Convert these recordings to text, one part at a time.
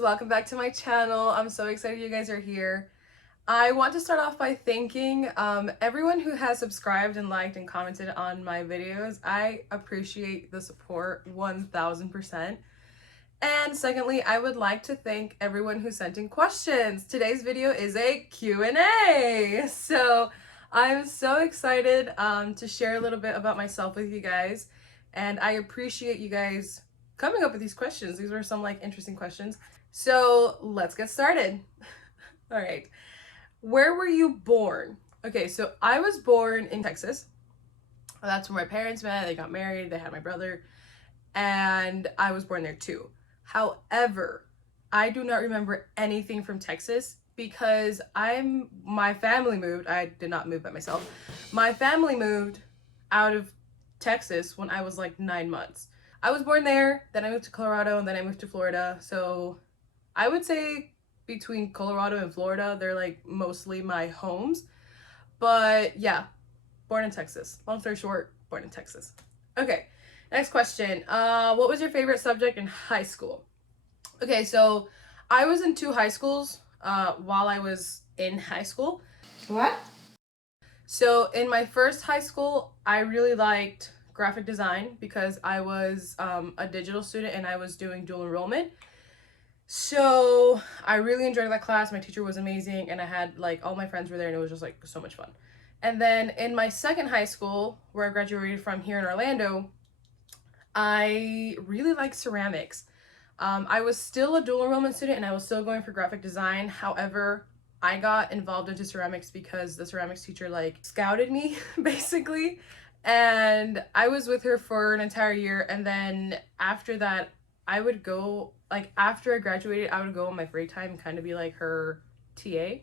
welcome back to my channel. I'm so excited you guys are here. I want to start off by thanking everyone who has subscribed and liked and commented on my videos. I appreciate the support 1000%. And secondly, I would like to thank everyone who sent in questions. Today's video is a Q&A. So I'm so excited to share a little bit about myself with you guys. And I appreciate you guys coming up with these questions. These were some interesting questions. So let's get started. All right. Where were you born? Okay, so I was born in Texas. That's where my parents met. They got married. They had my brother. And I was born there too. However, I do not remember anything from Texas because my family moved. I did not move by myself. My family moved out of Texas when I was like 9 months. I was born there, then I moved to Colorado, and then I moved to Florida. So I would say between Colorado and Florida, they're like mostly my homes. But yeah, born in Texas. Long story short, born in Texas. Okay, next question. What was your favorite subject in high school? Okay, so I was in 2 high schools while I was in high school. What? So in my first high school, I really liked graphic design because I was a digital student and I was doing dual enrollment. So I really enjoyed that class. My teacher was amazing and I had all my friends were there and it was just so much fun. And then in my second high school, where I graduated from here in Orlando, I really liked ceramics. I was still a dual enrollment student and I was still going for graphic design. However, I got involved into ceramics because the ceramics teacher scouted me basically. And I was with her for an entire year. And then after that, I would go, after I graduated, I would go on my free time and kind of be like her TA.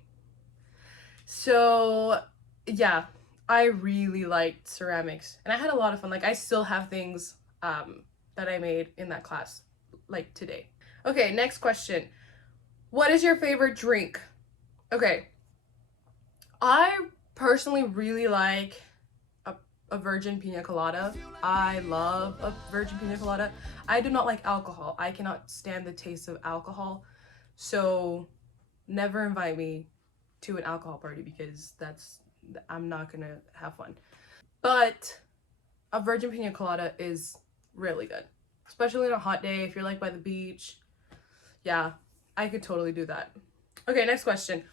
So yeah, I really liked ceramics and I had a lot of fun. I still have things that I made in that class today. Okay, next question. What is your favorite drink? Okay, I personally really like a virgin pina colada. I love a virgin pina colada. I do not like alcohol. I cannot stand the taste of alcohol. So never invite me to an alcohol party because I'm not gonna have fun. But a virgin pina colada is really good, especially on a hot day if you're by the beach. Yeah, I could totally do that. Okay, next question.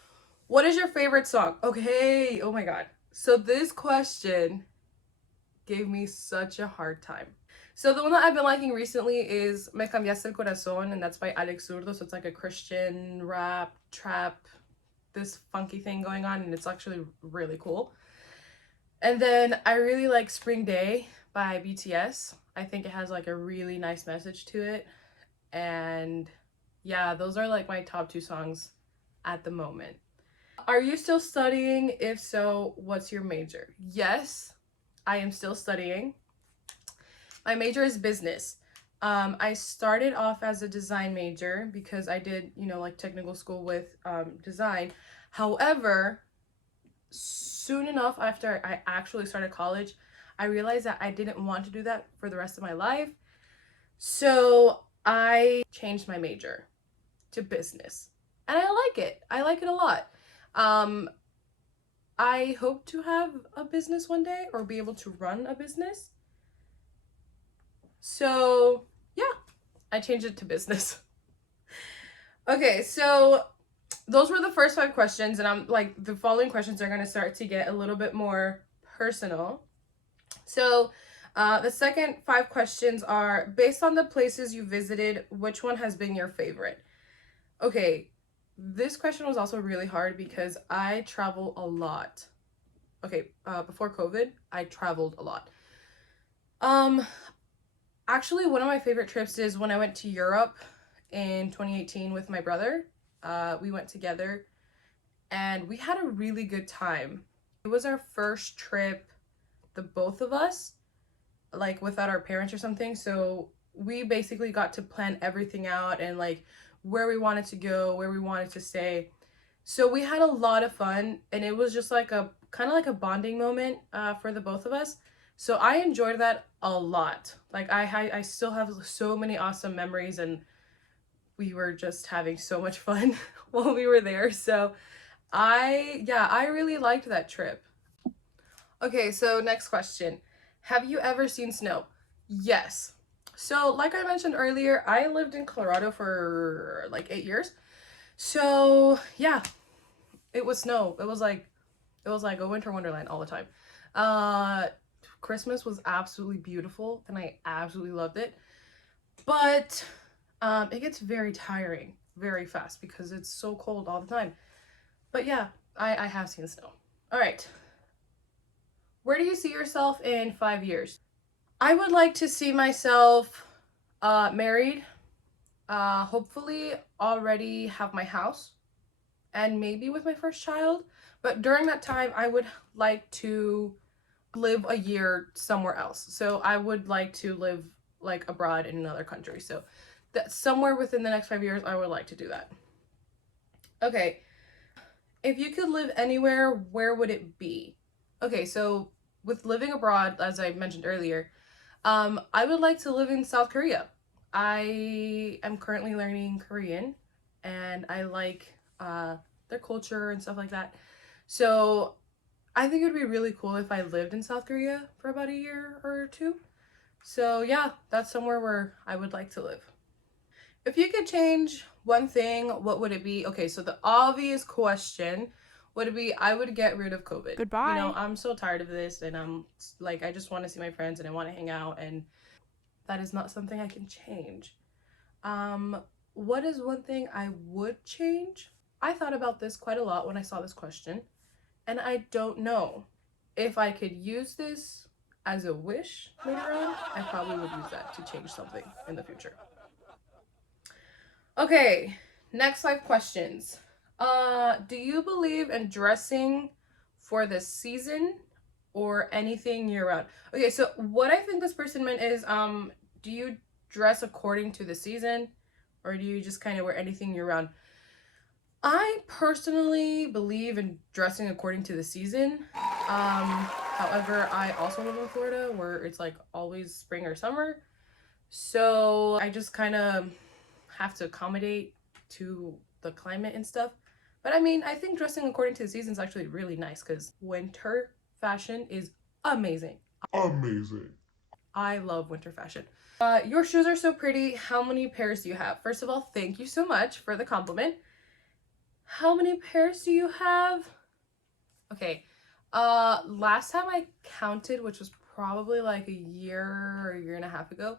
What is your favorite song? Okay, oh my god. So this question gave me such a hard time. So the one that I've been liking recently is Me Cambiaste el Corazón, and that's by Alex Zurdo. So it's a Christian rap, trap, this funky thing going on, and it's actually really cool. And then I really like Spring Day by BTS. I think it has a really nice message to it. And yeah, those are my top 2 songs at the moment. Are you still studying? If so, what's your major? Yes, I am still studying. My major is business. I started off as a design major because I did, technical school with design. However, soon enough after I actually started college, I realized that I didn't want to do that for the rest of my life. So I changed my major to business. And I like it. I like it a lot. I hope to have a business one day or be able to run a business. So yeah, I changed it to business. Okay, so those were the first 5 questions, and I'm the following questions are going to start to get a little bit more personal. So the second 5 questions are, based on the places you visited, which one has been your favorite? Okay, this question was also really hard because I travel a lot. Okay, before COVID, I traveled a lot. Actually, one of my favorite trips is when I went to Europe in 2018 with my brother. We went together and we had a really good time. It was our first trip, the both of us, without our parents or something. So we basically got to plan everything out and where we wanted to go, where we wanted to stay. So we had a lot of fun and it was just a kind of a bonding moment for the both of us. So I enjoyed that a lot. I still have so many awesome memories and we were just having so much fun while we were there. So I really liked that trip. Okay, so next question. Have you ever seen snow? Yes. So, like I mentioned earlier, I lived in Colorado for like 8 years. So, yeah, it was snow. It was like a winter wonderland all the time. Uh Christmas was absolutely beautiful and I absolutely loved it. But it gets very tiring very fast because it's so cold all the time. But yeah, I have seen snow. All right. Where do you see yourself in 5 years? I would like to see myself married, hopefully already have my house, and maybe with my first child. But during that time, I would like to live a year somewhere else. So I would like to live like abroad in another country. So that somewhere within the next 5 years, I would like to do that. Okay. If you could live anywhere, where would it be? Okay, so with living abroad, as I mentioned earlier, I would like to live in South Korea. I am currently learning Korean and I like their culture and stuff like that. So I think it would be really cool if I lived in South Korea for about a year or two. So yeah, that's somewhere where I would like to live. If you could change one thing, what would it be? Okay, so the obvious question would it be I would get rid of COVID. Goodbye. You know, I'm so tired of this and I'm like, I just want to see my friends and I want to hang out, and that is not something I can change. Um, what is one thing I would change? I thought about this quite a lot when I saw this question, and I don't know. If I could use this as a wish later on, I probably would use that to change something in the future. Okay, next 5 questions. Do you believe in dressing for the season or anything year round? Okay, so what I think this person meant is, do you dress according to the season or do you just kind of wear anything year round? I personally believe in dressing according to the season. However, I also live in Florida where it's like always spring or summer. So I just kind of have to accommodate to the climate and stuff. But I mean, I think dressing according to the season is actually really nice because winter fashion is amazing. Amazing. I love winter fashion. Your shoes are so pretty. How many pairs do you have? First of all, thank you so much for the compliment. How many pairs do you have? Okay. Last time I counted, which was probably like a year or a year and a half ago,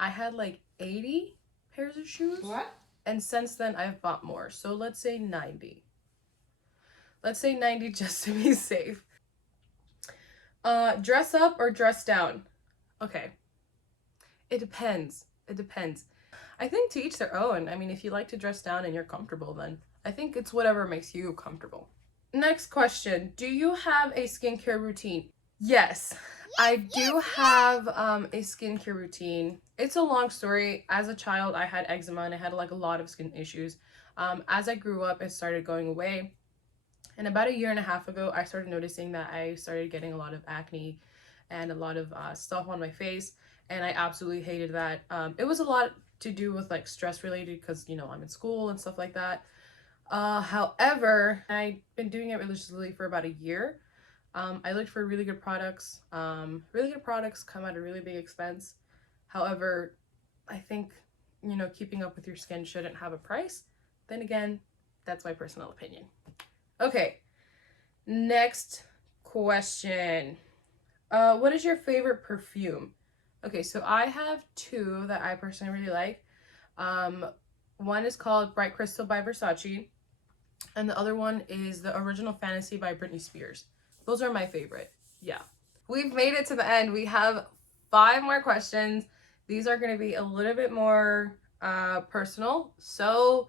I had like 80 pairs of shoes. What? And since then, I've bought more. So let's say 90. Let's say 90 just to be safe. Dress up or dress down? Okay. It depends. It depends. I think to each their own. I mean, if you like to dress down and you're comfortable, then I think it's whatever makes you comfortable. Next question. Do you have a skincare routine? Yes, I do have a skincare routine. It's a long story. As a child, I had eczema and I had like a lot of skin issues. As I grew up, it started going away. And about a year and a half ago, I started noticing that I started getting a lot of acne and a lot of stuff on my face. And I absolutely hated that. It was a lot to do with like stress related because, you know, I'm in school and stuff like that. However, I've been doing it religiously for about a year. I looked for really good products. Really good products come at a really big expense. However, I think, you know, keeping up with your skin shouldn't have a price. Then again, that's my personal opinion. Okay, next question. What is your favorite perfume? Okay, so I have two that I personally really like. One is called Bright Crystal by Versace, and the other one is the Original Fantasy by Britney Spears. Those are my favorite. Yeah. We've made it to the end. We have 5 more questions. These are going to be a little bit more personal, so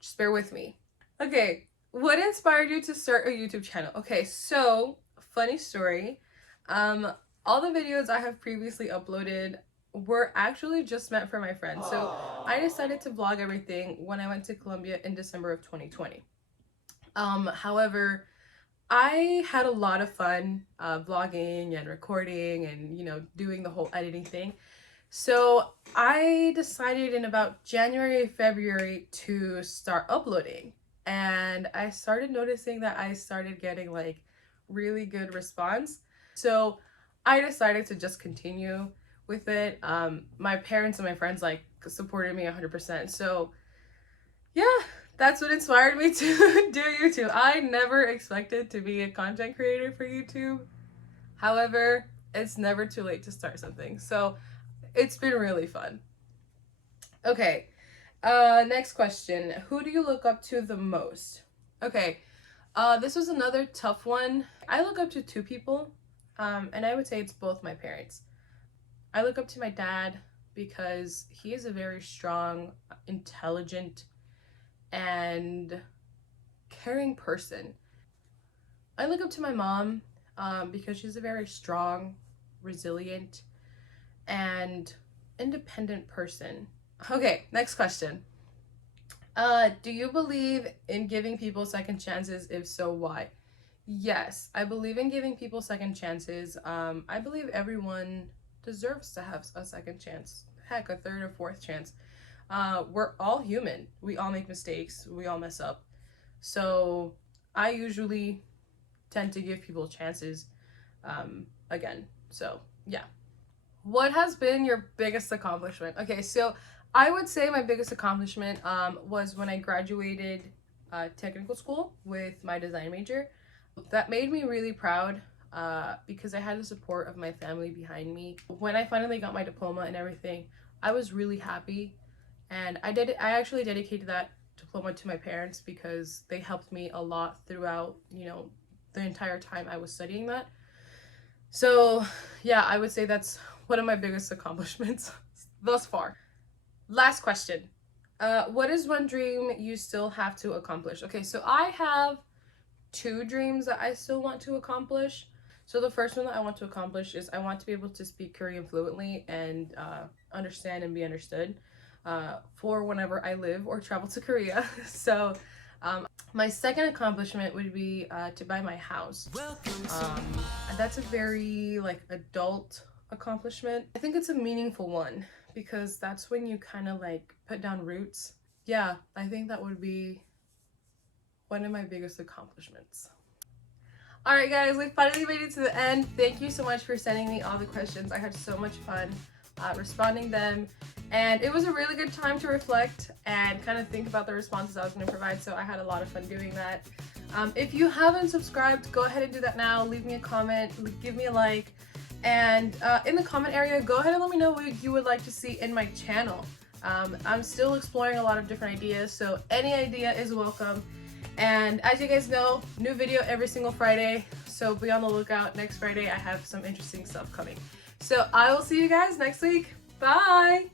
just bear with me. Okay, what inspired you to start a YouTube channel? Okay, so funny story. All the videos I have previously uploaded were actually just meant for my friends. So I decided to vlog everything when I went to Colombia in December of 2020. However, I had a lot of fun vlogging and recording and, you know, doing the whole editing thing. So I decided in about January, February to start uploading. And I started noticing that I started getting like really good response. So I decided to just continue with it. My parents and my friends like supported me 100%. So yeah, that's what inspired me to do YouTube. I never expected to be a content creator for YouTube. However, it's never too late to start something. So it's been really fun. Okay, next question. Who do you look up to the most? Okay, this was another tough one. I look up to two people, and I would say it's both my parents. I look up to my dad because he is a very strong, intelligent, and caring person. I look up to my mom because she's a very strong, resilient, and independent person. Okay, next question. Do you believe in giving people second chances? If so, why? Yes, I believe in giving people second chances. I believe everyone deserves to have a second chance. Heck, a third or fourth chance. We're all human. We all make mistakes. We all mess up. So I usually tend to give people chances again. So yeah. What has been your biggest accomplishment? Okay, so I would say my biggest accomplishment was when I graduated technical school with my design major. That made me really proud because I had the support of my family behind me. When I finally got my diploma and everything, I was really happy, and I actually dedicated that diploma to my parents because they helped me a lot throughout, the entire time I was studying that. So yeah, I would say that's one of my biggest accomplishments thus far. Last question. What is one dream you still have to accomplish? Okay, so I have two dreams that I still want to accomplish. So the first one that I want to accomplish is I want to be able to speak Korean fluently and understand and be understood for whenever I live or travel to Korea. So my second accomplishment would be to buy my house. That's a very like adult accomplishment. I think it's a meaningful one because that's when you kind of like put down roots. Yeah, I think that would be one of my biggest accomplishments. All right, guys, we finally made it to the end. Thank you so much for sending me all the questions. I had so much fun responding them, and it was a really good time to reflect and kind of think about the responses I was going to provide, so I had a lot of fun doing that. If you haven't subscribed, go ahead and do that now. Leave me a comment, give me a like, and in the comment area, go ahead and let me know what you would like to see in my channel. I'm still exploring a lot of different ideas, so any idea is welcome. And as you guys know, new video every single Friday, so be on the lookout. Next Friday I have some interesting stuff coming. So I will see you guys next week. Bye!